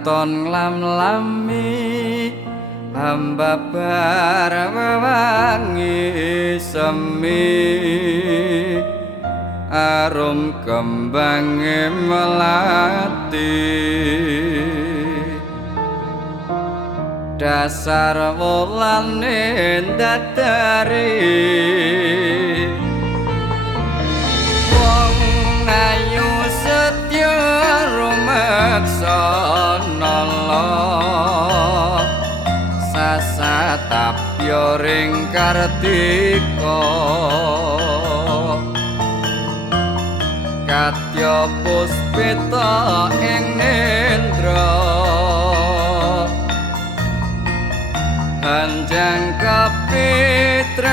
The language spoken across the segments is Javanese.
katon nglam-lami hamba barwangi semi arum kembange melati dasar wulane dadari wong ayu setya rumaksa nala sasatapya ring kartika katya puspita ing nendra hanjang kapitresna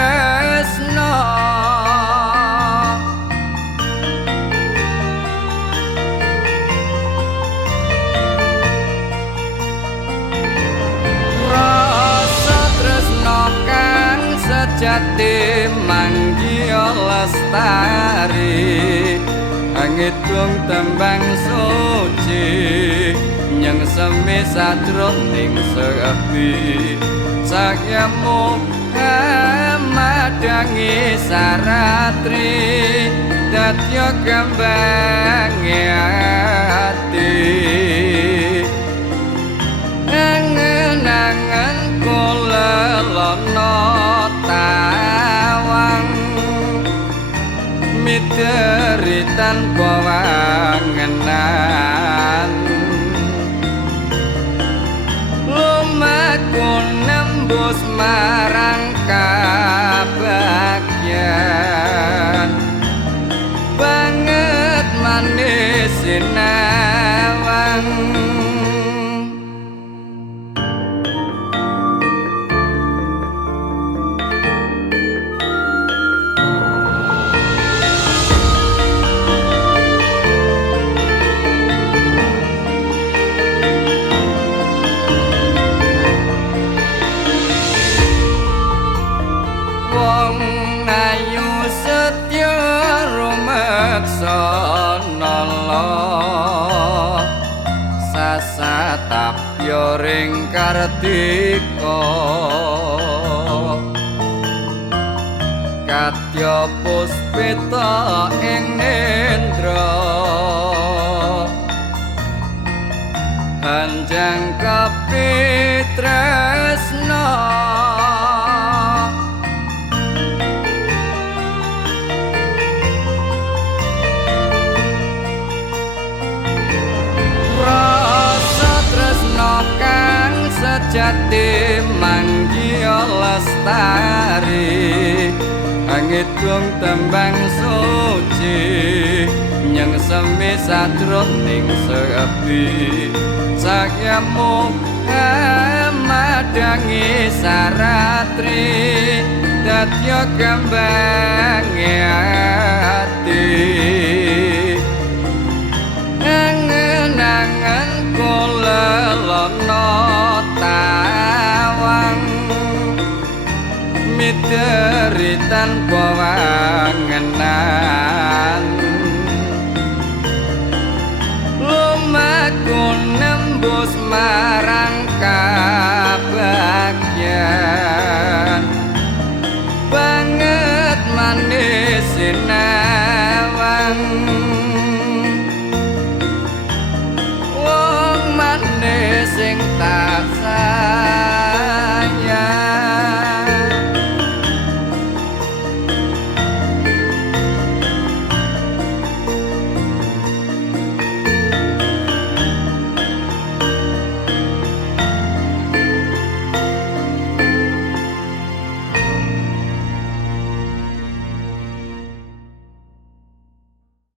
rasa tresna kang sejati manggiya lestari angidung tembang suci nyang semi sadroning sepi sakyamu madangi saratri dadya gembange ati angen-angen kula lono tawang miteri tanpa wangenan lumaku nembus marang kabagyan banget manis sinawang sasatapya ring kartika katya puspita ing nendra hanjang kapitresna sejati manggiya lestari angidung tembang suci nyang semi sadroning sepi sakyamu madangi saratri dadya gembange ati angen-angen kula lono tawang miteri tanpa wangenan lumaku nembus marang kabagyan banget manis sinawang wong manis sing tak